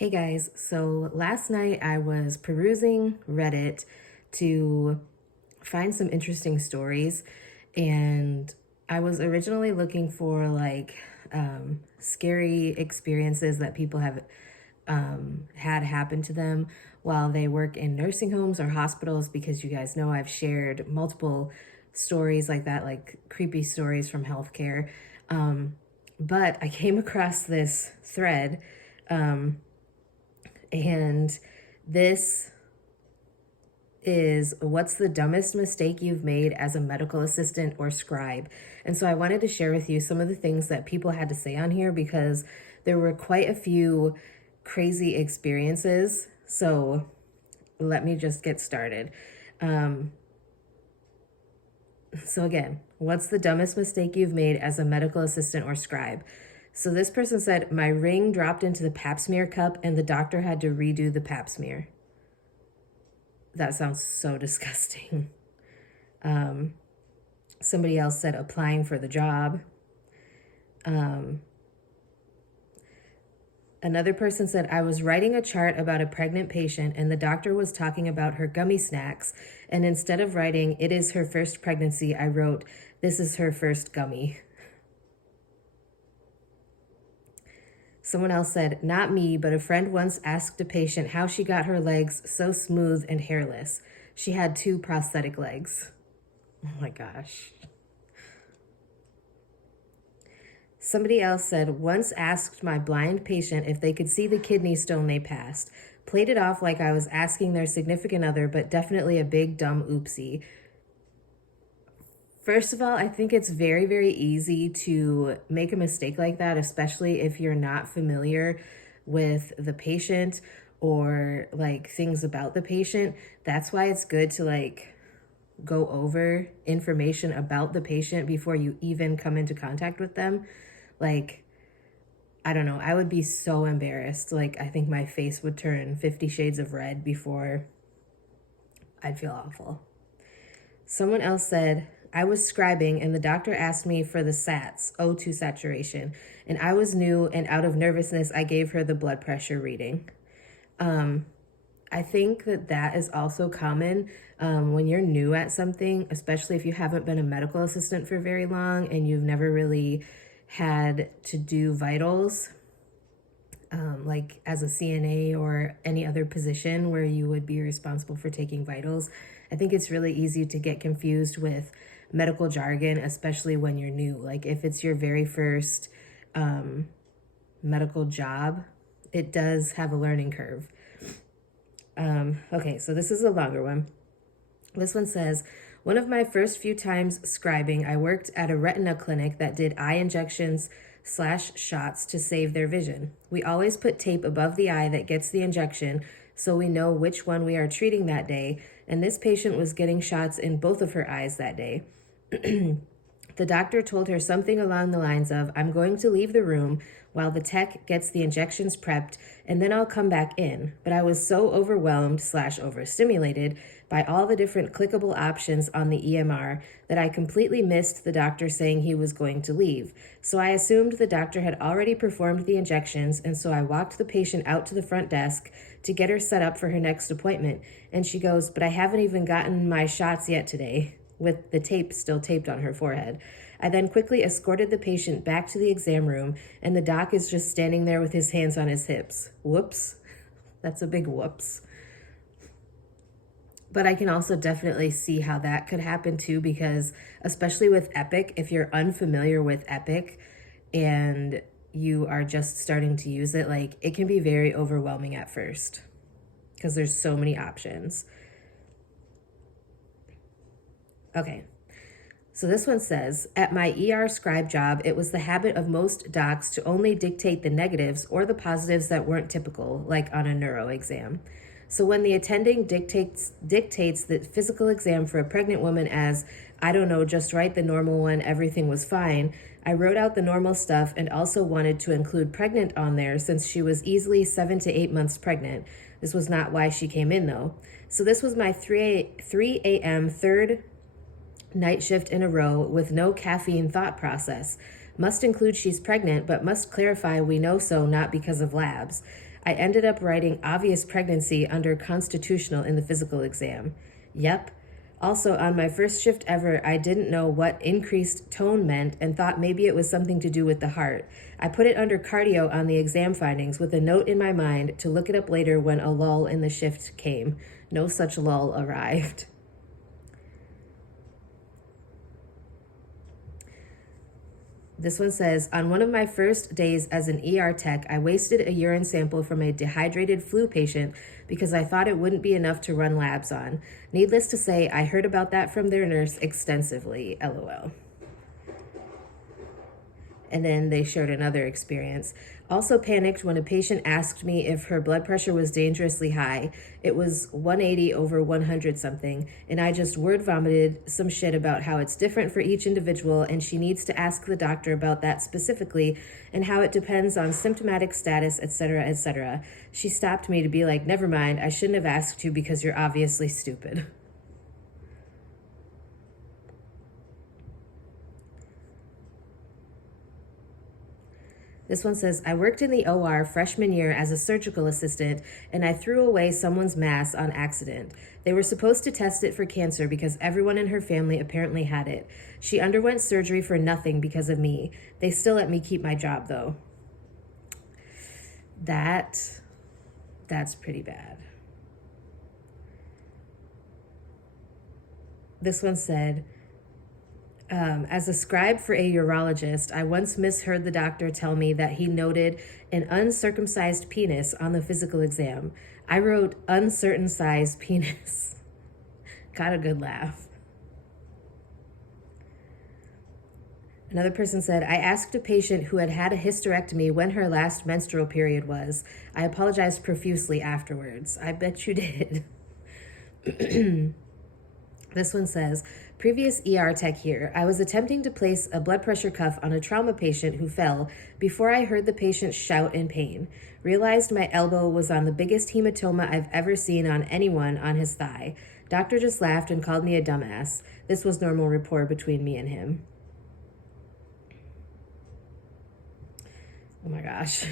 Hey guys, so last night I was perusing Reddit to find some interesting stories, and I was originally looking for scary experiences that people have had happen to them while they work in nursing homes or hospitals, because you guys know I've shared multiple stories like that, like creepy stories from healthcare. But I came across this thread. And this is what's the dumbest mistake you've made as a medical assistant or scribe. And so I wanted to share with you some of the things that people had to say on here because there were quite a few crazy experiences. So let me just get started. So again, what's the dumbest mistake you've made as a medical assistant or scribe? So this person said, my ring dropped into the pap smear cup and the doctor had to redo the pap smear. That sounds so disgusting. Somebody else said applying for the job. Another person said, I was writing a chart about a pregnant patient and the doctor was talking about her gummy snacks. And instead of writing, it is her first pregnancy, I wrote, this is her first gummy. Someone else said, not me, but a friend once asked a patient how she got her legs so smooth and hairless. She had 2 prosthetic legs. Oh my gosh. Somebody else said, once asked my blind patient if they could see the kidney stone they passed. Played it off like I was asking their significant other, but definitely a big dumb oopsie. First of all, I think it's very, very easy to make a mistake like that, especially if you're not familiar with the patient or like things about the patient. That's why it's good to go over information about the patient before you even come into contact with them. I don't know, I would be so embarrassed. I think my face would turn 50 shades of red before I'd feel awful. Someone else said, I was scribing and the doctor asked me for the SATs, O2 saturation, and I was new and out of nervousness, I gave her the blood pressure reading. I think that is also common when you're new at something, especially if you haven't been a medical assistant for very long and you've never really had to do vitals, like as a CNA or any other position where you would be responsible for taking vitals. I think it's really easy to get confused with medical jargon, especially when you're new. Like if it's your very first medical job, it does have a learning curve. Okay, so this is a longer one. This one says, one of my first few times scribing, I worked at a retina clinic that did eye injections / shots to save their vision. We always put tape above the eye that gets the injection so we know which one we are treating that day, and this patient was getting shots in both of her eyes that day. The doctor told her something along the lines of, I'm going to leave the room while the tech gets the injections prepped, and then I'll come back in. But I was so overwhelmed / overstimulated by all the different clickable options on the EMR that I completely missed the doctor saying he was going to leave. So I assumed the doctor had already performed the injections, and so I walked the patient out to the front desk to get her set up for her next appointment. And she goes, but I haven't even gotten my shots yet today, with the tape still taped on her forehead. I then quickly escorted the patient back to the exam room, and the doc is just standing there with his hands on his hips. Whoops. That's a big whoops. But I can also definitely see how that could happen too, because especially with Epic, if you're unfamiliar with Epic and you are just starting to use it, it can be very overwhelming at first because there's so many options. Okay, so this one says, at my ER scribe job, it was the habit of most docs to only dictate the negatives or the positives that weren't typical, like on a neuro exam. So when the attending dictates the physical exam for a pregnant woman as, I don't know, just write the normal one, everything was fine, I wrote out the normal stuff and also wanted to include pregnant on there since she was easily 7 to 8 months pregnant. This was not why she came in though. So this was my 3 a.m. third night shift in a row with no caffeine thought process. Must include she's pregnant, but must clarify we know so not because of labs. I ended up writing obvious pregnancy under constitutional in the physical exam. Yep. Also, on my first shift ever, I didn't know what increased tone meant and thought maybe it was something to do with the heart. I put it under cardio on the exam findings with a note in my mind to look it up later when a lull in the shift came. No such lull arrived. This one says, on one of my first days as an ER tech, I wasted a urine sample from a dehydrated flu patient because I thought it wouldn't be enough to run labs on. Needless to say, I heard about that from their nurse extensively, LOL. And then they shared another experience. Also panicked when a patient asked me if her blood pressure was dangerously high. It was 180 over 100 something, and I just word vomited some shit about how it's different for each individual and she needs to ask the doctor about that specifically and how it depends on symptomatic status, etc., etc. She stopped me to be like, never mind, I shouldn't have asked you because you're obviously stupid. This one says, I worked in the OR freshman year as a surgical assistant, and I threw away someone's mass on accident. They were supposed to test it for cancer because everyone in her family apparently had it. She underwent surgery for nothing because of me. They still let me keep my job, though. That's pretty bad. This one said, as a scribe for a urologist, I once misheard the doctor tell me that he noted an uncircumcised penis on the physical exam. I wrote uncertain size penis. Got a good laugh. Another person said, I asked a patient who had had a hysterectomy when her last menstrual period was. I apologized profusely afterwards. I bet you did. This one says, previous ER tech here. I was attempting to place a blood pressure cuff on a trauma patient who fell before I heard the patient shout in pain. Realized my elbow was on the biggest hematoma I've ever seen on anyone on his thigh. Doctor just laughed and called me a dumbass. This was normal rapport between me and him. Oh my gosh.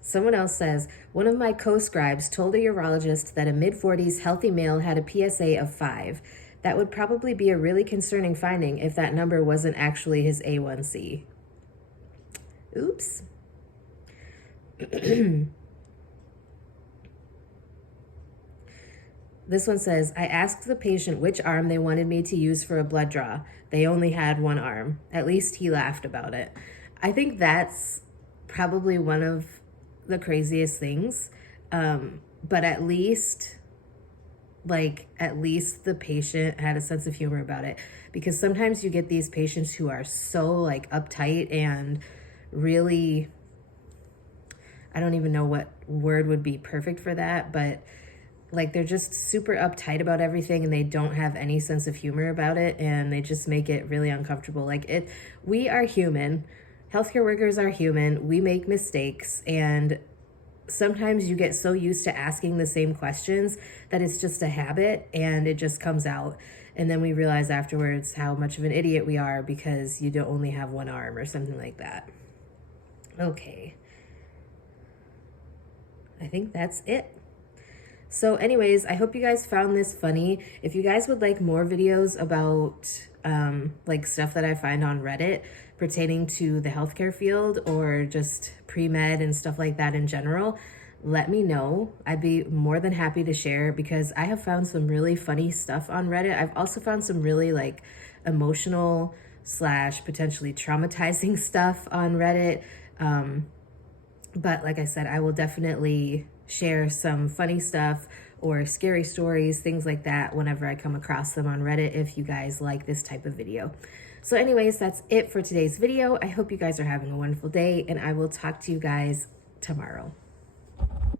Someone else says, one of my co-scribes told a urologist that a mid-40s healthy male had a PSA of 5. That would probably be a really concerning finding if that number wasn't actually his A1C. Oops. This one says, I asked the patient which arm they wanted me to use for a blood draw. They only had one arm. At least he laughed about it. I think that's probably one of the craziest things. But at least the patient had a sense of humor about it, because sometimes you get these patients who are so like uptight and really, I don't even know what word would be perfect for that, but like they're just super uptight about everything and they don't have any sense of humor about it, and they just make it really uncomfortable. We are human. Healthcare workers are human. We make mistakes, and sometimes you get so used to asking the same questions that it's just a habit and it just comes out. And then we realize afterwards how much of an idiot we are because you don't only have one arm or something like that. Okay. I think that's it. So anyways, I hope you guys found this funny. If you guys would like more videos about stuff that I find on Reddit pertaining to the healthcare field or just pre-med and stuff like that in general, let me know. I'd be more than happy to share, because I have found some really funny stuff on Reddit. I've also found some really emotional / potentially traumatizing stuff on Reddit. But like I said, I will definitely share some funny stuff or scary stories, things like that, whenever I come across them on Reddit, if you guys like this type of video. So anyways, that's it for today's video. I hope you guys are having a wonderful day, and I will talk to you guys tomorrow.